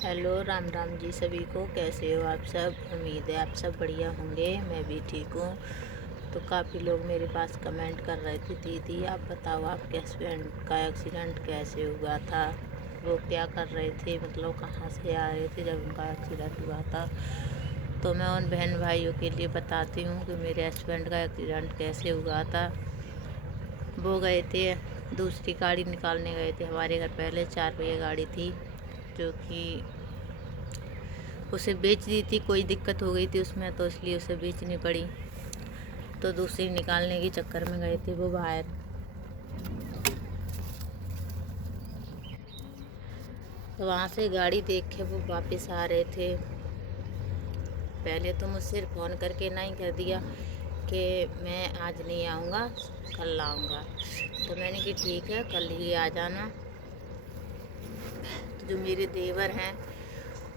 Hello, Ram Ram ji सभी को। कैसे हो आप सब? उम्मीद है आप सब बढ़िया होंगे। मैं भी ठीक हूँ। तो काफ़ी लोग मेरे पास कमेंट कर रहे थे, दीदी आप बताओ आपके हस्बैंड का एक्सीडेंट कैसे हुआ था, वो क्या कर रहे थे, मतलब कहाँ से आ रहे थे जब उनका एक्सीडेंट हुआ था। तो मैं उन बहन भाइयों के लिए बताती हूँ कि मेरे हस्बैंड का एक्सीडेंट कैसे हुआ था। वो गए थे, दूसरी गाड़ी निकालने गए थे। हमारे घर पहले 4 पहिया गाड़ी थी जो कि उसे बेच दी थी। कोई दिक्कत हो गई थी उसमें, तो इसलिए उसे बेचनी पड़ी। तो दूसरी निकालने के चक्कर में गए थे वो बाहर। तो वहाँ से गाड़ी देख के वो वापस आ रहे थे। पहले तो मुझसे फ़ोन करके नहीं कर दिया कि मैं आज नहीं आऊँगा, कल आऊँगा। तो मैंने कि ठीक है, कल ही आ जाना। तो जो मेरे देवर हैं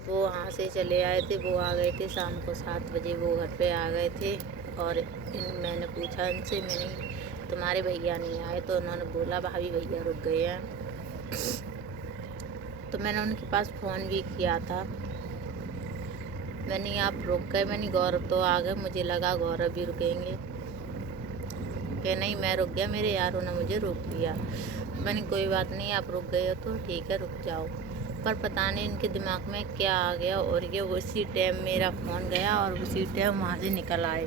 वो वहाँ से चले आए थे। वो आ गए थे शाम को 7 बजे, वो घर पे आ गए थे। और मैंने पूछा इनसे, मैंने तुम्हारे भैया नहीं आए? तो उन्होंने बोला भाभी भैया रुक गए हैं। तो मैंने उनके पास फ़ोन भी किया था। मैंने आप रुक गए? मैंने गौरव तो आ गए, मुझे लगा गौरव भी रुकेंगे। कि नहीं मैं रुक गया, मेरे यारों ने मुझे रोक लिया। मैंने कोई बात नहीं, आप रुक गए हो तो ठीक है, रुक जाओ। पर पता नहीं इनके दिमाग में क्या आ गया, और ये उसी टाइम मेरा फ़ोन गया और उसी टाइम वहाँ से निकल आए।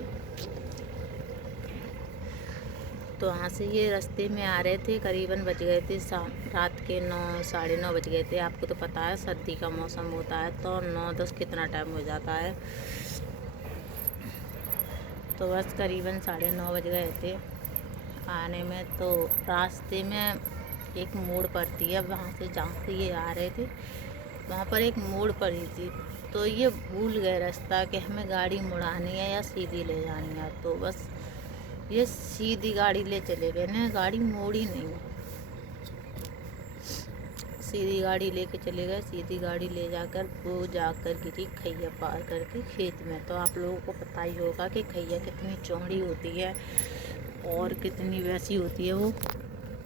तो वहाँ से ये रास्ते में आ रहे थे, करीबन बज गए थे रात के 9 साढ़े 9 बज गए थे। आपको तो पता है सर्दी का मौसम होता है तो 9-10 कितना टाइम हो जाता है। तो बस करीबन 9:30 बज गए थे आने में। तो रास्ते में एक मोड़ पड़ती है, वहाँ से जहाँ से ये आ रहे थे वहाँ पर एक मोड़ पड़ी थी। तो ये भूल गए रास्ता कि हमें गाड़ी मुड़ानी है या सीधी ले जानी है। तो बस ये सीधी गाड़ी ले चले गए ना, गाड़ी मोड़ी नहीं, सीधी गाड़ी लेके चले गए। सीधी गाड़ी ले जाकर वो जाकर गिरी खैया पार करके खेत में। तो आप लोगों को पता ही होगा कि खैया कितनी चौड़ी होती है और कितनी वैसी होती है वो।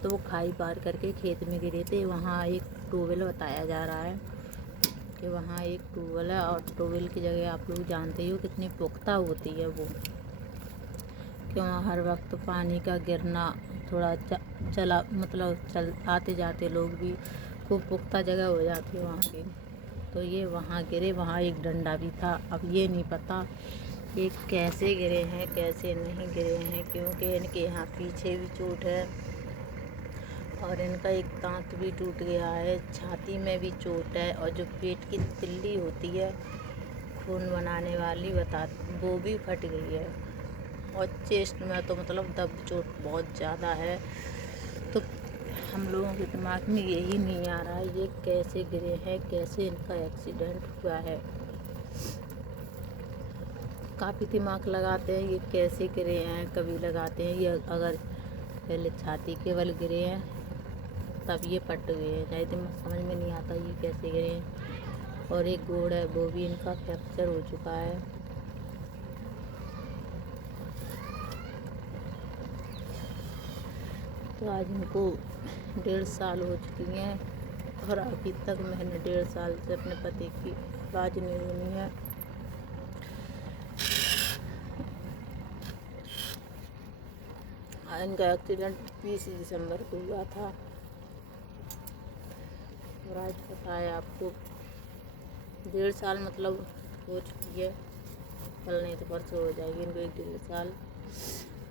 तो वो खाई पार करके खेत में गिरे थे। वहाँ एक ट्यूबवेल बताया जा रहा है कि वहाँ एक ट्यूबवेल है, और ट्यूबवेल की जगह आप लोग जानते ही हो कितनी पुख्ता होती है वो, कि वहाँ हर वक्त पानी का गिरना थोड़ा चला मतलब आते जाते लोग भी खूब पुख्ता जगह हो जाती है वहाँ की। तो ये वहाँ गिरे, वहाँ एक डंडा भी था। अब ये नहीं पता ये कैसे गिरे हैं कैसे नहीं गिरे हैं, क्योंकि इनके यहाँ पीछे भी चोट है और इनका एक दांत भी टूट गया है, छाती में भी चोट है, और जो पेट की तिल्ली होती है खून बनाने वाली वो भी फट गई है, और चेस्ट में तो मतलब दब चोट बहुत ज़्यादा है। तो हम लोगों के दिमाग में यही नहीं आ रहा है ये कैसे गिरे हैं, कैसे इनका एक्सीडेंट हुआ है। काफ़ी दिमाग लगाते हैं ये कैसे गिरे हैं, कभी लगाते हैं ये अगर पहले छाती के बल गिरे हैं तब ये फट गए हैं, नहीं तो समझ में नहीं आता ये कैसे गिरे हैं। और एक गोड़ है वो भी इनका फ्रैक्चर हो चुका है। तो आज इनको 1.5 साल हो चुकी हैं और अभी तक मैंने 1.5 साल से अपने पति की आवाज़ नहीं सुनी है। इनका एक्सीडेंट 20 दिसंबर को हुआ था और आज पता है आपको 1.5 साल मतलब हो चुकी है। कल नहीं तो परसों हो जाएगी इनको 1-1.5 साल।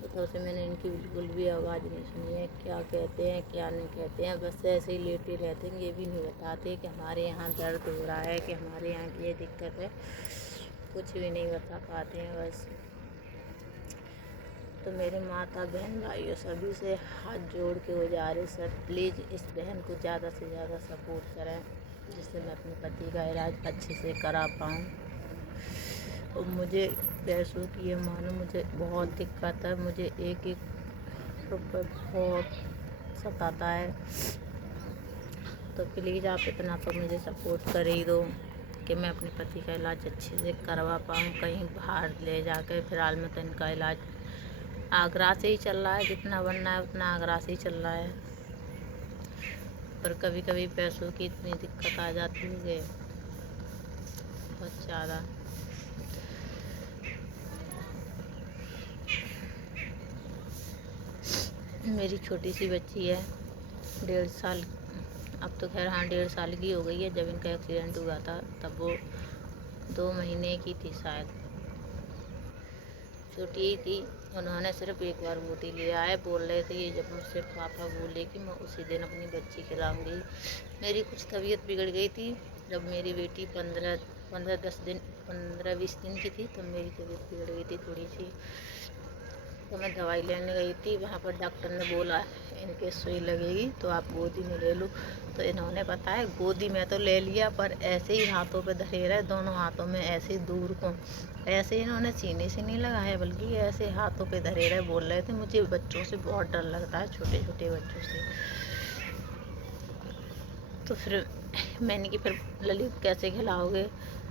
तो तब से मैंने इनकी बिल्कुल भी आवाज़ नहीं सुनी है, क्या कहते हैं क्या नहीं कहते हैं, बस ऐसे ही लेटे रहते हैं। ये भी नहीं बताते कि हमारे यहाँ दर्द हो रहा है, कि हमारे यहाँ की ये दिक्कत है, कुछ भी नहीं बता पाते हैं बस। तो मेरे माता बहन भाइयों सभी से हाथ जोड़ के गुजारिश है, प्लीज़ इस बहन को ज़्यादा से ज़्यादा सपोर्ट करें जिससे मैं अपने पति का इलाज अच्छे से करा पाऊँ। और मुझे पैसों की ये मानो मुझे बहुत दिक्कत है, मुझे एक रुपये बहुत सताता है। तो प्लीज़ आप इतना तो मुझे सपोर्ट कर ही दो कि मैं अपने पति का इलाज अच्छे से करवा पाऊँ, कहीं बाहर ले जाकर। फिलहाल में तो इनका इलाज आगरा से ही चल रहा है, जितना बनना है उतना आगरा से ही चल रहा है। पर कभी कभी पैसों की इतनी दिक्कत आ जाती है ज़्यादा। मेरी छोटी सी बच्ची है 1.5 साल, अब तो खैर हाँ 1.5 साल की हो गई है। जब इनका एक्सीडेंट हुआ था तब वो 2 महीने की थी शायद, छोटी ही थी। उन्होंने सिर्फ एक बार गोदी लिया है। बोल रहे थे ये जब मुझसे पापा बोलेगी मैं उसी दिन अपनी बच्ची खिलाऊंगी। मेरी कुछ तबीयत बिगड़ गई थी जब मेरी बेटी 15-20 दिन की थी, तब मेरी तबीयत बिगड़ गई थी थोड़ी सी। तो मैं दवाई लेने गई थी, वहाँ पर डॉक्टर ने बोला इनके सुई लगेगी तो आप गोदी में ले लो। तो इन्होंने पता है गोदी में तो ले लिया, पर ऐसे ही हाथों पे धरे रहे, दोनों हाथों में ऐसे दूर को, ऐसे इन्होंने सीने से नहीं लगाया बल्कि ऐसे हाथों पे धरे रहे। बोल रहे थे मुझे बच्चों से बहुत डर लगता है, छोटे छोटे बच्चों से। तो फिर मैंने कि फिर ललित कैसे खिलाओगे?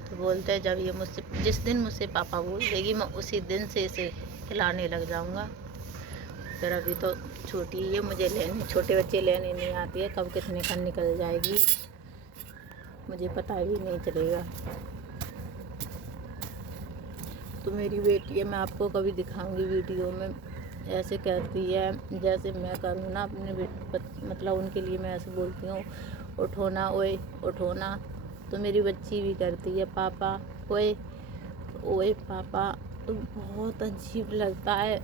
तो बोलते हैं जब ये मुझसे, जिस दिन मुझसे पापा बोल देगी मैं उसी दिन से इसे खिलाने लग जाऊंगा। फिर अभी तो छोटी है, मुझे लेने, छोटे बच्चे लेने नहीं आती है, कब कितने का निकल जाएगी मुझे पता ही नहीं चलेगा। तो मेरी बेटी है, मैं आपको कभी दिखाऊंगी वीडियो में, ऐसे कहती है जैसे मैं करूँ ना अपने मतलब उनके लिए मैं ऐसे बोलती हूँ उठो ना ओए उठो ना। तो मेरी बच्ची भी करती है पापा ओए ओए पापा। तो बहुत अजीब लगता है।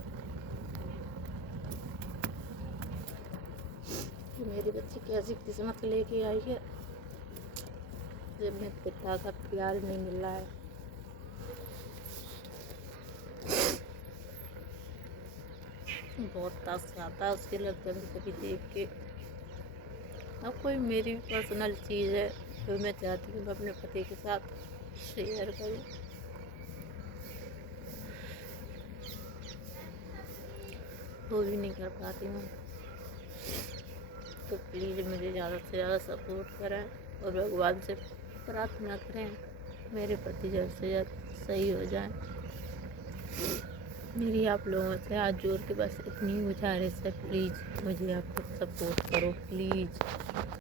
मेरी बच्ची कैसी किस्मत लेके आई है, जब मैं पिता का प्यार नहीं मिल रहा है। बहुत तरस आता है उसके लिए कभी कभी देख के। अब कोई मेरी पर्सनल चीज़ है तो मैं चाहती हूँ मैं अपने पति के साथ शेयर करूँ, वो भी नहीं कर पाती हूँ। तो प्लीज़ मुझे ज़्यादा से ज़्यादा सपोर्ट करें और भगवान से प्रार्थना करें मेरे पति जल्द से जल्द सही हो जाए। मेरी आप लोगों से हाथ जोड़ के बस इतनी गुजारिश है, प्लीज़ मुझे आप सपोर्ट करो प्लीज़।